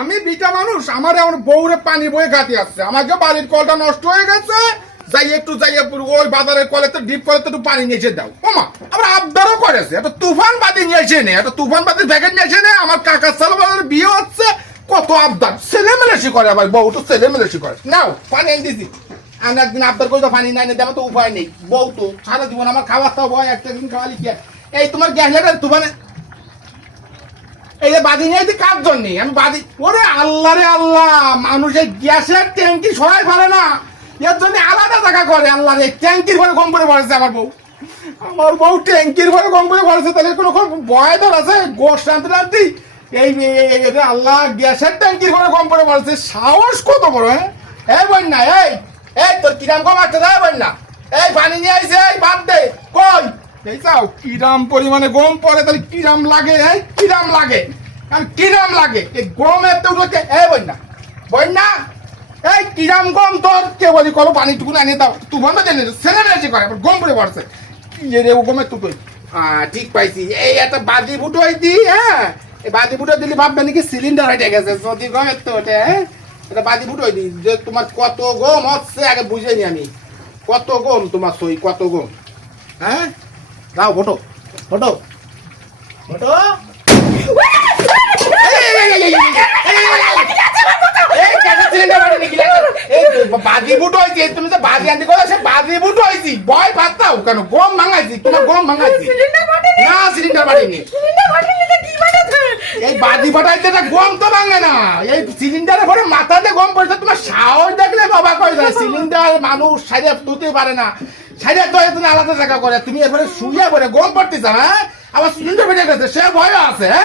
আমি বিটা মানুষ, আমার এখন বউরে পানি বয়ে গাতি আসছে, আমাকে বাড়ির কলটা নষ্ট হয়ে গেছে, যাই একটু ওই বাজারের কলেতে ডিপ কলেতে একটু পানি নিয়ে এসে দাও। ওমা আবার আবদারও করেছে, একটা তুফান বাতি নিয়ে এসে নে, একটা তুফান বাতির প্যাকেট নিয়ে এসে নে, আমার কাকার সালবারের বিয়ে হচ্ছে, কত আবদার, ছেলে মেলেসি করে আবার বউ তো ছেলে মেলেসি করে। নাও পানি এনে দিছি, আমি একদিন আবদার করে তো পানি না এনে দেবো তো উপায় নেই, বউ তো সারা জীবন আমার খাবার তো বয়, একটা দিন খাওয়ালি কি এই তোমার গ্যাসলেটার তুফানে এই যে বাদি নিয়ে কার জন্য আমি বাদি, ওরে আল্লাহ রে আল্লাহ, মানুষের গ্যাসের ট্যাঙ্কি সরাই পারে না, এর জন্য আলাদা জায়গা করে। আল্লাহ রে ট্যাঙ্কির ঘরে কম করে পড়েছে আমার বউ ট্যাঙ্কির ঘরে কম করে পড়েছে, তাহলে কোনো ভয় ধর আছে গোশ রাঁধতে রাঁধতি এই আল্লাহ গ্যাসের ট্যাঙ্কির ঘরে কম করে পড়েছে, সাহস কত বড়। হ্যাঁ বোন না, এই তোর কিরাম কম আসতে দেয় বোন না, এই পানি নিয়ে আইছে, এই বাদ দে কই এই চাও কিরাম পরিমাণে গম পড়ে, তাহলে কিরাম লাগে, এই কিরাম লাগে আর কিরাম লাগে এই গমের তো উঠে। এই বন্যা এই কিরাম গম তোর কে বলি কলো পানি টুকুন আনিয়ে দাও, তুই বন্ধ দেন ছেলে মেরেছি করে গম পড়ে পড়ছে কি রে ও গমের টুকুই। ঠিক পাইছি, এই একটা বাদি বুটোই দি, হ্যাঁ এই বাদি বুটো দিলি ভাববে নাকি সিলিন্ডার হয়ে গেছে, যদি গমের তো ওটা, হ্যাঁ এটা বাদি বুটোই দি, যে তোমার কত গম হচ্ছে আগে বুঝেনি আমি, কত গম তোমার সই কত গম। হ্যাঁ দাও ফটো ফটো ফটো বাজি বুট হয়েছি, তুমি তো বাজি আনতে কথা সে বাজি বুট হয়েছি, বয় পাতাও কেন গম ভাঙাইছি, তোমার গম ভাঙাইছি না, সিলিন্ডার বাড়িনি এই বাজি ফাটাইতে না গম তো ভাঙে না, এই সিলিন্ডারের পরে মাথাতে গম পড়েছে, তোমার সাহস দেখলে বাবা কয় যায়, সিলিন্ডার মানুষ সাইডে তুলতে পারে না, সাইডে তো আলাদা জায়গা করে, তুমি এরপরে শুয়ে পড়ে গম পড়তেছ, হ্যাঁ আবার সিলিন্ডার বেড়ে গেছে সে ভয় আছে।